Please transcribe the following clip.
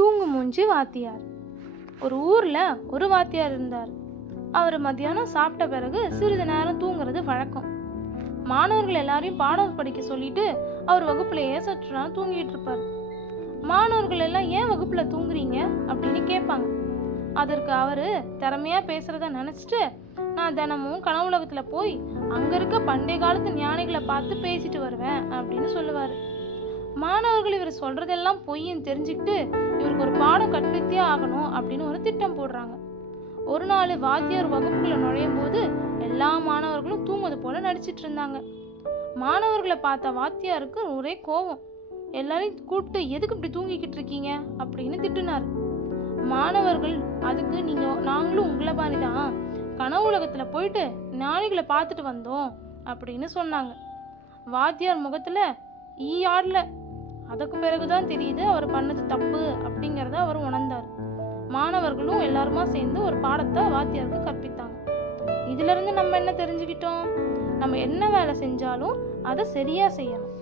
தூங்கு மூஞ்சி வாத்தியார். ஒரு ஊர்ல ஒரு வாத்தியார் இருந்தார். அவர் மத்தியானம் சாப்பிட்ட பிறகு சிறிது நேரம் தூங்குறது வழக்கம். மாணவர்கள் எல்லாரையும் பாடம் படிக்க சொல்லிட்டு அவர் வகுப்புலயே சற்று நேரம் தூங்கிட்டு இருப்பார். மாணவர்கள் எல்லாம் ஏன் வகுப்புல தூங்குறீங்க அப்படின்னு கேட்பாங்க. அதற்கு அவரு திறமையா பேசுறத நினைச்சிட்டு, நான் தினமும் கனவுலகத்துல போய் அங்க இருக்க பண்டைய காலத்து ஞானிகளை பார்த்து பேசிட்டு வருவேன் அப்படின்னு சொல்லுவாரு. மாணவர்கள் இவர் சொல்றதெல்லாம் பொய்ன்னு தெரிஞ்சுக்கிட்டு இவருக்கு ஒரு பாடம் கற்பித்தே ஆகணும் அப்படின்னு ஒரு திட்டம் போடுறாங்க. ஒரு நாள் வாத்தியார் வகுப்புக்குள்ள நுழையும் போது எல்லா மாணவர்களும் தூங்குவது போல நடிச்சிட்டு இருந்தாங்க. மாணவர்களை பார்த்த வாத்தியாருக்கு ஒரே கோபம். எல்லாரையும் கூப்பிட்டு எதுக்கு இப்படி தூங்கிக்கிட்டு இருக்கீங்க அப்படின்னு திட்டுனாரு. மாணவர்கள், அதுக்கு நாங்களும் உங்களை மாதிரிதான் கனவு உலகத்துல போயிட்டு ஞானிகளை பார்த்துட்டு வந்தோம் அப்படின்னு சொன்னாங்க. வாத்தியார் முகத்துல ஈ ஆடல. அதுக்கு பிறகுதான் தெரியுது அவர் பண்ணது தப்பு அப்படிங்கிறத அவர் உணர்ந்தார். மாணவர்களும் எல்லாருமா சேர்ந்து ஒரு பாடத்தை வாத்தியாருக்கு கற்பித்தாங்க. இதுல இருந்து நம்ம என்ன தெரிஞ்சுக்கிட்டோம்? நம்ம என்ன வேலை செஞ்சாலும் அதை சரியா செய்யணும்.